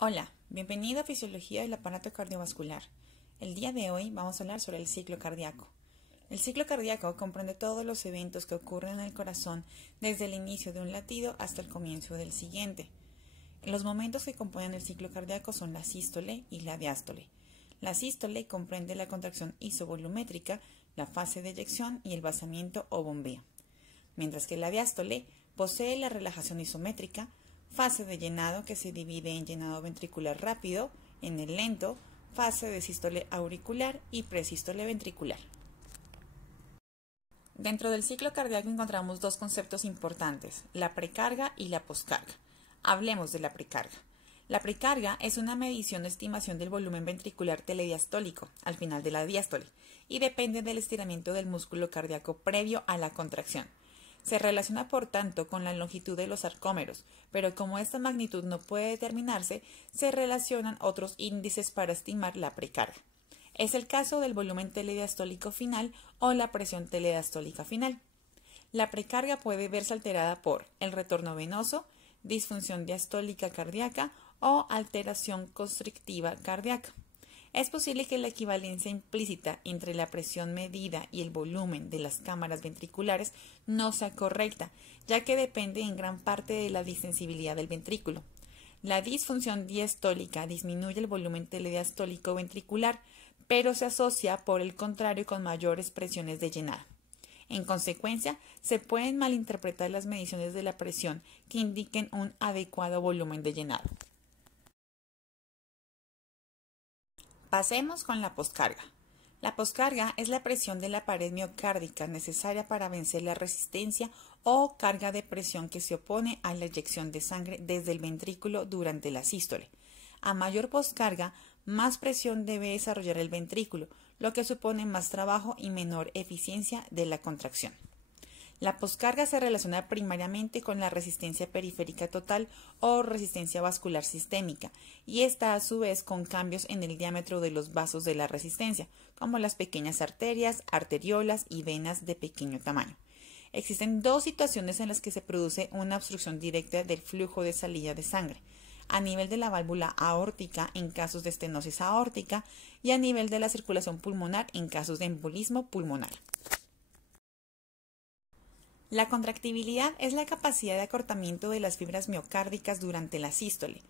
Hola, bienvenido a Fisiología del Aparato Cardiovascular. El día de hoy vamos a hablar sobre el ciclo cardíaco. El ciclo cardíaco comprende todos los eventos que ocurren en el corazón desde el inicio de un latido hasta el comienzo del siguiente. Los momentos que componen el ciclo cardíaco son la sístole y la diástole. La sístole comprende la contracción isovolumétrica, la fase de eyección y el vazamiento o bombeo, mientras que la diástole posee la relajación isométrica, fase de llenado que se divide en llenado ventricular rápido, en el lento, fase de sístole auricular y presístole ventricular. Dentro del ciclo cardíaco encontramos dos conceptos importantes, la precarga y la poscarga. Hablemos de la precarga. La precarga es una medición o estimación del volumen ventricular telediastólico al final de la diástole y depende del estiramiento del músculo cardíaco previo a la contracción. Se relaciona, por tanto, con la longitud de los sarcómeros, pero como esta magnitud no puede determinarse, se relacionan otros índices para estimar la precarga. Es el caso del volumen telediastólico final o la presión telediastólica final. La precarga puede verse alterada por el retorno venoso, disfunción diastólica cardíaca o alteración constrictiva cardíaca. Es posible que la equivalencia implícita entre la presión medida y el volumen de las cámaras ventriculares no sea correcta, ya que depende en gran parte de la distensibilidad del ventrículo. La disfunción diastólica disminuye el volumen telediastólico ventricular, pero se asocia por el contrario con mayores presiones de llenado. En consecuencia, se pueden malinterpretar las mediciones de la presión que indiquen un adecuado volumen de llenado. Pasemos con la poscarga. La poscarga es la presión de la pared miocárdica necesaria para vencer la resistencia o carga de presión que se opone a la eyección de sangre desde el ventrículo durante la sístole. A mayor poscarga, más presión debe desarrollar el ventrículo, lo que supone más trabajo y menor eficiencia de la contracción. La poscarga se relaciona primariamente con la resistencia periférica total o resistencia vascular sistémica, y esta a su vez con cambios en el diámetro de los vasos de la resistencia, como las pequeñas arterias, arteriolas y venas de pequeño tamaño. Existen dos situaciones en las que se produce una obstrucción directa del flujo de salida de sangre: a nivel de la válvula aórtica en casos de estenosis aórtica y a nivel de la circulación pulmonar en casos de embolismo pulmonar. La contractibilidad es la capacidad de acortamiento de las fibras miocárdicas durante la sístole.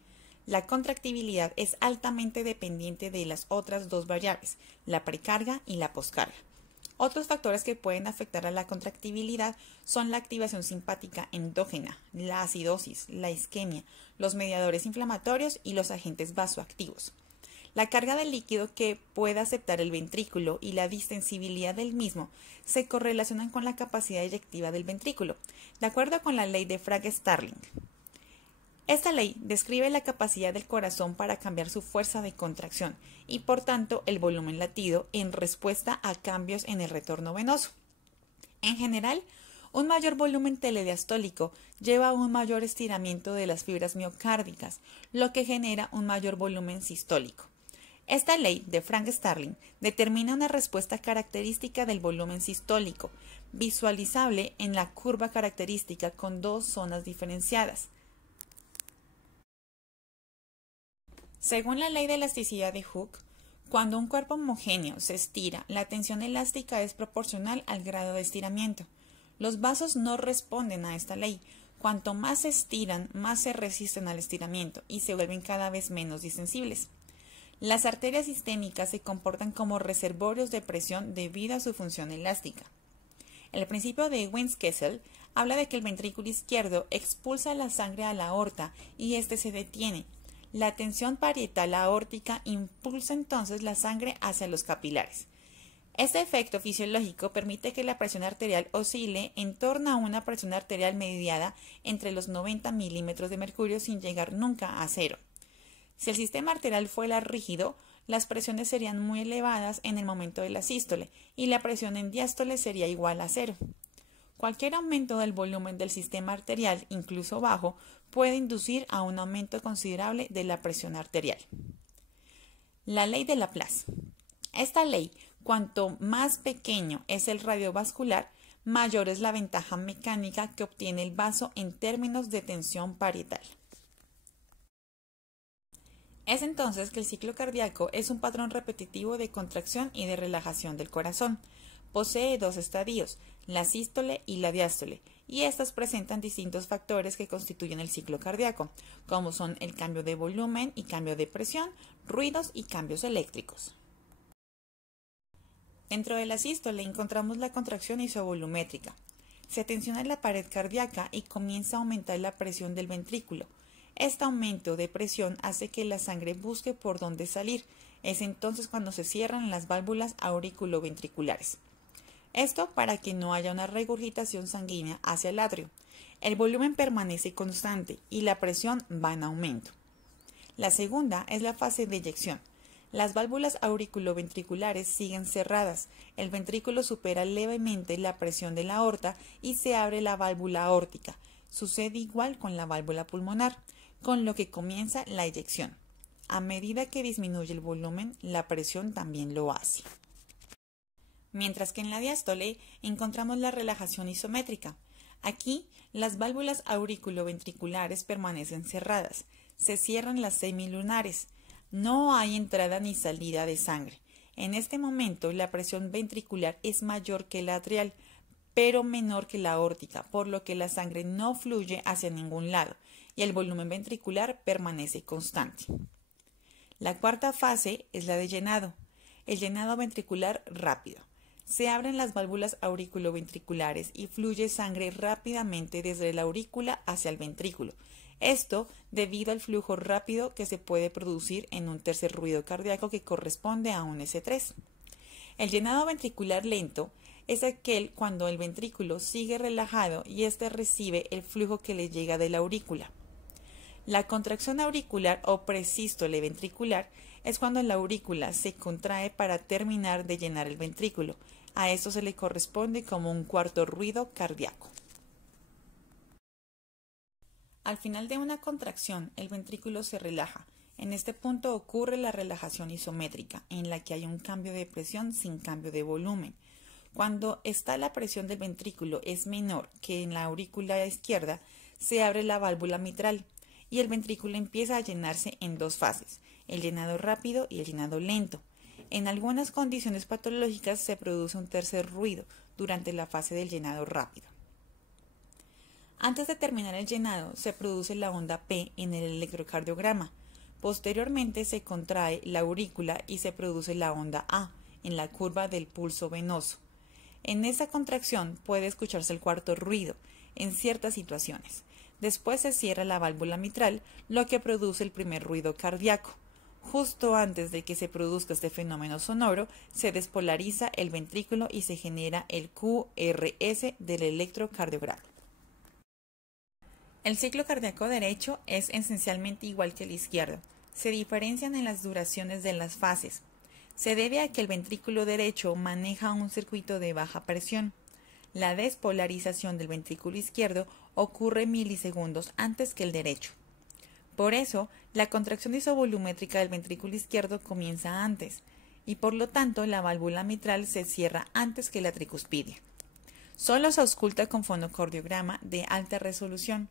La contractibilidad es altamente dependiente de las otras dos variables, la precarga y la poscarga. Otros factores que pueden afectar a la contractibilidad son la activación simpática endógena, la acidosis, la isquemia, los mediadores inflamatorios y los agentes vasoactivos. La carga del líquido que pueda aceptar el ventrículo y la distensibilidad del mismo se correlacionan con la capacidad eyectiva del ventrículo, de acuerdo con la ley de Frank-Starling. Esta ley describe la capacidad del corazón para cambiar su fuerza de contracción y, por tanto, el volumen latido en respuesta a cambios en el retorno venoso. En general, un mayor volumen telediastólico lleva a un mayor estiramiento de las fibras miocárdicas, lo que genera un mayor volumen sistólico. Esta ley de Frank-Starling determina una respuesta característica del volumen sistólico, visualizable en la curva característica con dos zonas diferenciadas. Según la ley de elasticidad de Hooke, cuando un cuerpo homogéneo se estira, la tensión elástica es proporcional al grado de estiramiento. Los vasos no responden a esta ley. Cuanto más se estiran, más se resisten al estiramiento y se vuelven cada vez menos distensibles. Las arterias sistémicas se comportan como reservorios de presión debido a su función elástica. El principio de Ewings-Kessel habla de que el ventrículo izquierdo expulsa la sangre a la aorta y éste se detiene. La tensión parietal aórtica impulsa entonces la sangre hacia los capilares. Este efecto fisiológico permite que la presión arterial oscile en torno a una presión arterial mediada entre los 90 milímetros de mercurio sin llegar nunca a cero. Si el sistema arterial fuera rígido, las presiones serían muy elevadas en el momento de la sístole y la presión en diástole sería igual a cero. Cualquier aumento del volumen del sistema arterial, incluso bajo, puede inducir a un aumento considerable de la presión arterial. La ley de Laplace. Esta ley, cuanto más pequeño es el radio vascular, mayor es la ventaja mecánica que obtiene el vaso en términos de tensión parietal. Es entonces que el ciclo cardíaco es un patrón repetitivo de contracción y de relajación del corazón. Posee dos estadios, la sístole y la diástole, y estas presentan distintos factores que constituyen el ciclo cardíaco, como son el cambio de volumen y cambio de presión, ruidos y cambios eléctricos. Dentro de la sístole encontramos la contracción isovolumétrica. Se tensiona la pared cardíaca y comienza a aumentar la presión del ventrículo. Este aumento de presión hace que la sangre busque por dónde salir. Es entonces cuando se cierran las válvulas auriculoventriculares. Esto para que no haya una regurgitación sanguínea hacia el atrio. El volumen permanece constante y la presión va en aumento. La segunda es la fase de eyección. Las válvulas auriculoventriculares siguen cerradas, el ventrículo supera levemente la presión de la aorta y se abre la válvula aórtica. Sucede igual con la válvula pulmonar, con lo que comienza la eyección. A medida que disminuye el volumen, la presión también lo hace. Mientras que en la diástole encontramos la relajación isométrica. Aquí, las válvulas auriculoventriculares permanecen cerradas, se cierran las semilunares. No hay entrada ni salida de sangre. En este momento, la presión ventricular es mayor que la atrial, pero menor que la aórtica, por lo que la sangre no fluye hacia ningún lado y el volumen ventricular permanece constante. La cuarta fase es la de llenado. El llenado ventricular rápido. Se abren las válvulas auriculoventriculares y fluye sangre rápidamente desde la aurícula hacia el ventrículo. Esto debido al flujo rápido que se puede producir en un tercer ruido cardíaco que corresponde a un S3. El llenado ventricular lento es aquel cuando el ventrículo sigue relajado y éste recibe el flujo que le llega de la aurícula. La contracción auricular o presístole ventricular es cuando la aurícula se contrae para terminar de llenar el ventrículo. A esto se le corresponde como un cuarto ruido cardíaco. Al final de una contracción, el ventrículo se relaja. En este punto ocurre la relajación isométrica, en la que hay un cambio de presión sin cambio de volumen. Cuando la presión del ventrículo es menor que en la aurícula izquierda, se abre la válvula mitral y el ventrículo empieza a llenarse en dos fases, el llenado rápido y el llenado lento. En algunas condiciones patológicas se produce un tercer ruido durante la fase del llenado rápido. Antes de terminar el llenado, se produce la onda P en el electrocardiograma. Posteriormente se contrae la aurícula y se produce la onda A en la curva del pulso venoso. En esa contracción puede escucharse el cuarto ruido en ciertas situaciones. Después se cierra la válvula mitral, lo que produce el primer ruido cardíaco. Justo antes de que se produzca este fenómeno sonoro, se despolariza el ventrículo y se genera el QRS del electrocardiograma. El ciclo cardíaco derecho es esencialmente igual que el izquierdo. Se diferencian en las duraciones de las fases. Se debe a que el ventrículo derecho maneja un circuito de baja presión. La despolarización del ventrículo izquierdo ocurre milisegundos antes que el derecho. Por eso, la contracción isovolumétrica del ventrículo izquierdo comienza antes, y por lo tanto la válvula mitral se cierra antes que la tricuspidia. Solo se ausculta con fonocardiograma de alta resolución.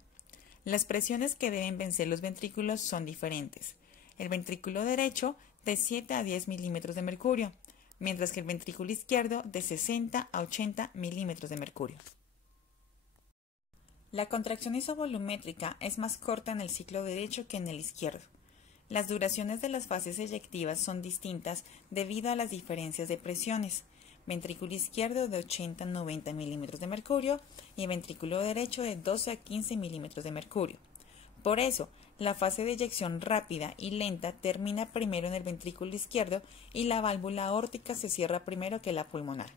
Las presiones que deben vencer los ventrículos son diferentes. El ventrículo derecho de 7 a 10 milímetros de mercurio, mientras que el ventrículo izquierdo de 60 a 80 milímetros de mercurio. La contracción isovolumétrica es más corta en el ciclo derecho que en el izquierdo. Las duraciones de las fases eyectivas son distintas debido a las diferencias de presiones. Ventrículo izquierdo de 80 a 90 milímetros de mercurio y ventrículo derecho de 12 a 15 milímetros de mercurio. Por eso, la fase de eyección rápida y lenta termina primero en el ventrículo izquierdo y la válvula aórtica se cierra primero que la pulmonar.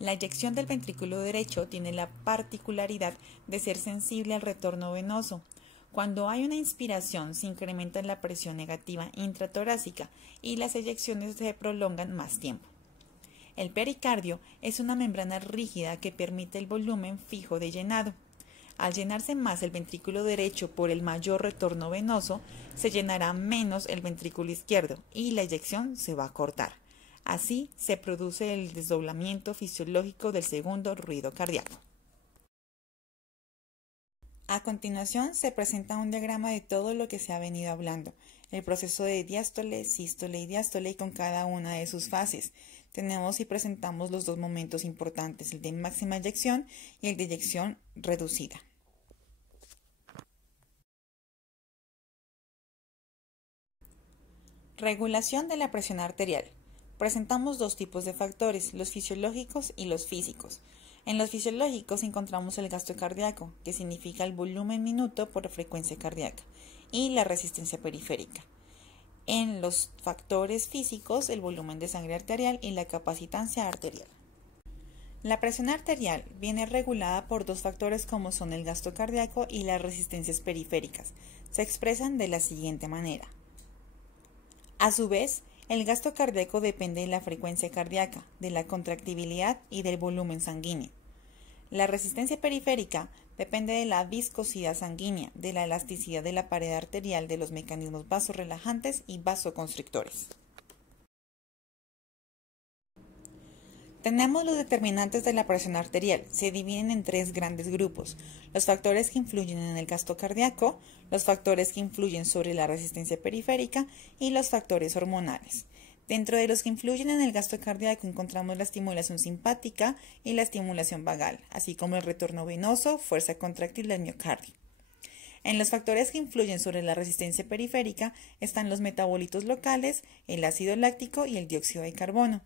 La eyección del ventrículo derecho tiene la particularidad de ser sensible al retorno venoso. Cuando hay una inspiración se incrementa la presión negativa intratorácica y las eyecciones se prolongan más tiempo. El pericardio es una membrana rígida que permite el volumen fijo de llenado. Al llenarse más el ventrículo derecho por el mayor retorno venoso, se llenará menos el ventrículo izquierdo y la eyección se va a cortar. Así se produce el desdoblamiento fisiológico del segundo ruido cardíaco. A continuación se presenta un diagrama de todo lo que se ha venido hablando, el proceso de diástole, sístole y diástole con cada una de sus fases. Tenemos y presentamos los dos momentos importantes, el de máxima eyección y el de eyección reducida. Regulación de la presión arterial. Presentamos dos tipos de factores, los fisiológicos y los físicos. En los fisiológicos encontramos el gasto cardíaco, que significa el volumen minuto por frecuencia cardíaca, y la resistencia periférica. En los factores físicos, el volumen de sangre arterial y la capacitancia arterial. La presión arterial viene regulada por dos factores como son el gasto cardíaco y las resistencias periféricas. Se expresan de la siguiente manera. A su vez, el gasto cardíaco depende de la frecuencia cardíaca, de la contractibilidad y del volumen sanguíneo. La resistencia periférica depende de la viscosidad sanguínea, de la elasticidad de la pared arterial, de los mecanismos vasorelajantes y vasoconstrictores. Tenemos los determinantes de la presión arterial. Se dividen en tres grandes grupos. Los factores que influyen en el gasto cardíaco, los factores que influyen sobre la resistencia periférica y los factores hormonales. Dentro de los que influyen en el gasto cardíaco encontramos la estimulación simpática y la estimulación vagal, así como el retorno venoso, fuerza contráctil del miocardio. En los factores que influyen sobre la resistencia periférica están los metabolitos locales, el ácido láctico y el dióxido de carbono.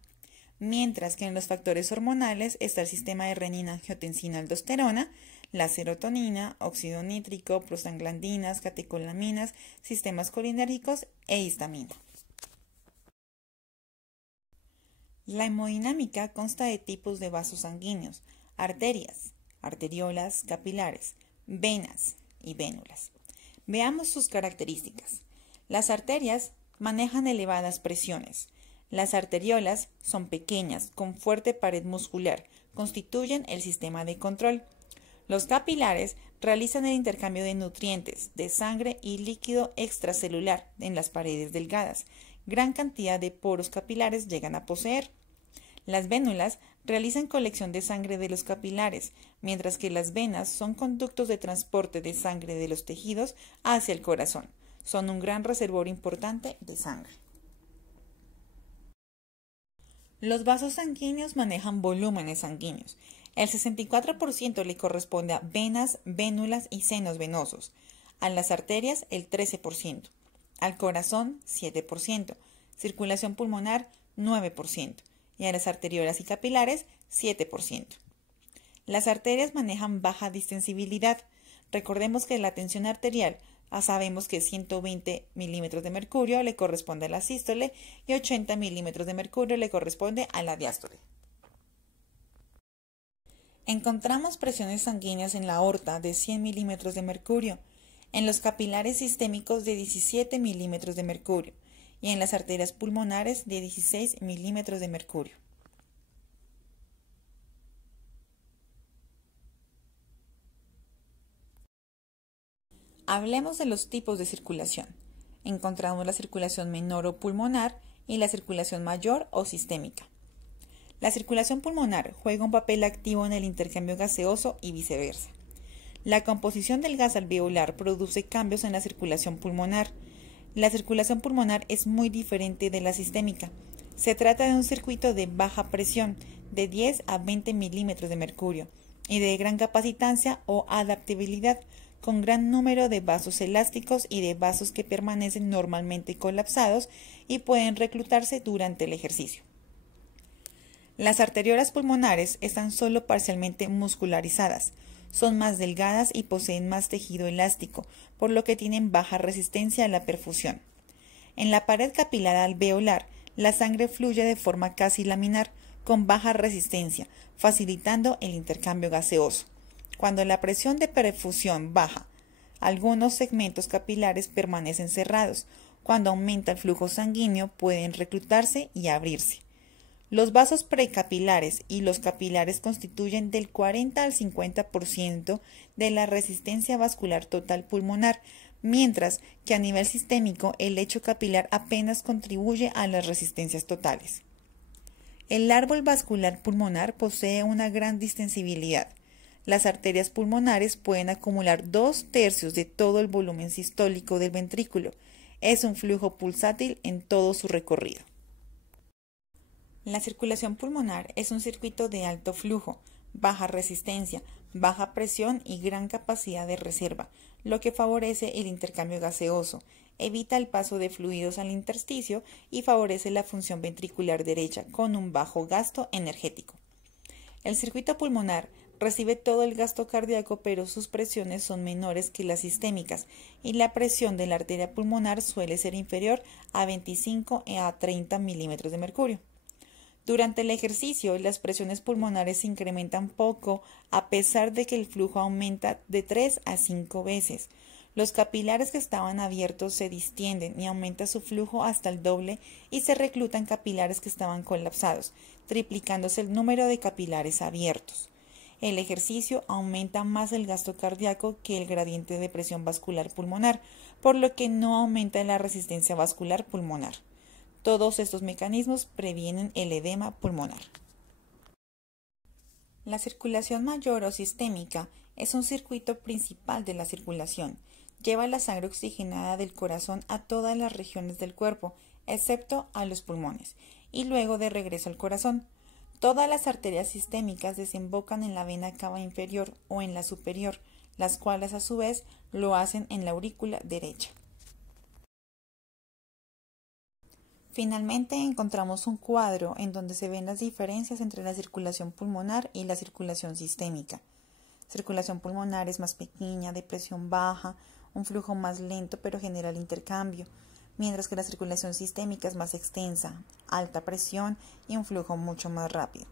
Mientras que en los factores hormonales está el sistema de renina-angiotensina-aldosterona, la serotonina, óxido nítrico, prostaglandinas, catecolaminas, sistemas colinérgicos e histamina. La hemodinámica consta de tipos de vasos sanguíneos, arterias, arteriolas, capilares, venas y vénulas. Veamos sus características. Las arterias manejan elevadas presiones. Las arteriolas son pequeñas, con fuerte pared muscular, constituyen el sistema de control. Los capilares realizan el intercambio de nutrientes, de sangre y líquido extracelular en las paredes delgadas. Gran cantidad de poros capilares llegan a poseer. Las vénulas realizan colección de sangre de los capilares, mientras que las venas son conductos de transporte de sangre de los tejidos hacia el corazón. Son un gran reservorio importante de sangre. Los vasos sanguíneos manejan volúmenes sanguíneos. El 64% le corresponde a venas, vénulas y senos venosos. A las arterias, el 13%. Al corazón, 7%. Circulación pulmonar, 9%. Y a las arteriolas y capilares, 7%. Las arterias manejan baja distensibilidad. Recordemos que la tensión arterial sabemos que 120 milímetros de mercurio le corresponde a la sístole y 80 milímetros de mercurio le corresponde a la diástole. Encontramos presiones sanguíneas en la aorta de 100 milímetros de mercurio, en los capilares sistémicos de 17 milímetros de mercurio y en las arterias pulmonares de 16 milímetros de mercurio. Hablemos de los tipos de circulación. Encontramos la circulación menor o pulmonar y la circulación mayor o sistémica. La circulación pulmonar juega un papel activo en el intercambio gaseoso y viceversa. La composición del gas alveolar produce cambios en la circulación pulmonar. La circulación pulmonar es muy diferente de la sistémica. Se trata de un circuito de baja presión, de 10 a 20 milímetros de mercurio, y de gran capacitancia o adaptabilidad, con gran número de vasos elásticos y de vasos que permanecen normalmente colapsados y pueden reclutarse durante el ejercicio. Las arteriolas pulmonares están solo parcialmente muscularizadas, son más delgadas y poseen más tejido elástico, por lo que tienen baja resistencia a la perfusión. En la pared capilar alveolar, la sangre fluye de forma casi laminar, con baja resistencia, facilitando el intercambio gaseoso. Cuando la presión de perfusión baja, algunos segmentos capilares permanecen cerrados. Cuando aumenta el flujo sanguíneo, pueden reclutarse y abrirse. Los vasos precapilares y los capilares constituyen del 40 al 50% de la resistencia vascular total pulmonar, mientras que a nivel sistémico el lecho capilar apenas contribuye a las resistencias totales. El árbol vascular pulmonar posee una gran distensibilidad. Las arterias pulmonares pueden acumular 2/3 de todo el volumen sistólico del ventrículo. Es un flujo pulsátil en todo su recorrido. La circulación pulmonar es un circuito de alto flujo, baja resistencia, baja presión y gran capacidad de reserva, lo que favorece el intercambio gaseoso, evita el paso de fluidos al intersticio y favorece la función ventricular derecha con un bajo gasto energético. El circuito pulmonar recibe todo el gasto cardíaco, pero sus presiones son menores que las sistémicas y la presión de la arteria pulmonar suele ser inferior a 25 a 30 milímetros de mercurio. Durante el ejercicio, las presiones pulmonares se incrementan poco a pesar de que el flujo aumenta de 3 a 5 veces. Los capilares que estaban abiertos se distienden y aumenta su flujo hasta el doble y se reclutan capilares que estaban colapsados, triplicándose el número de capilares abiertos. El ejercicio aumenta más el gasto cardíaco que el gradiente de presión vascular pulmonar, por lo que no aumenta la resistencia vascular pulmonar. Todos estos mecanismos previenen el edema pulmonar. La circulación mayor o sistémica es un circuito principal de la circulación. Lleva la sangre oxigenada del corazón a todas las regiones del cuerpo, excepto a los pulmones, y luego de regreso al corazón. Todas las arterias sistémicas desembocan en la vena cava inferior o en la superior, las cuales a su vez lo hacen en la aurícula derecha. Finalmente encontramos un cuadro en donde se ven las diferencias entre la circulación pulmonar y la circulación sistémica. Circulación pulmonar es más pequeña, de presión baja, un flujo más lento pero genera el intercambio, mientras que la circulación sistémica es más extensa, alta presión y un flujo mucho más rápido.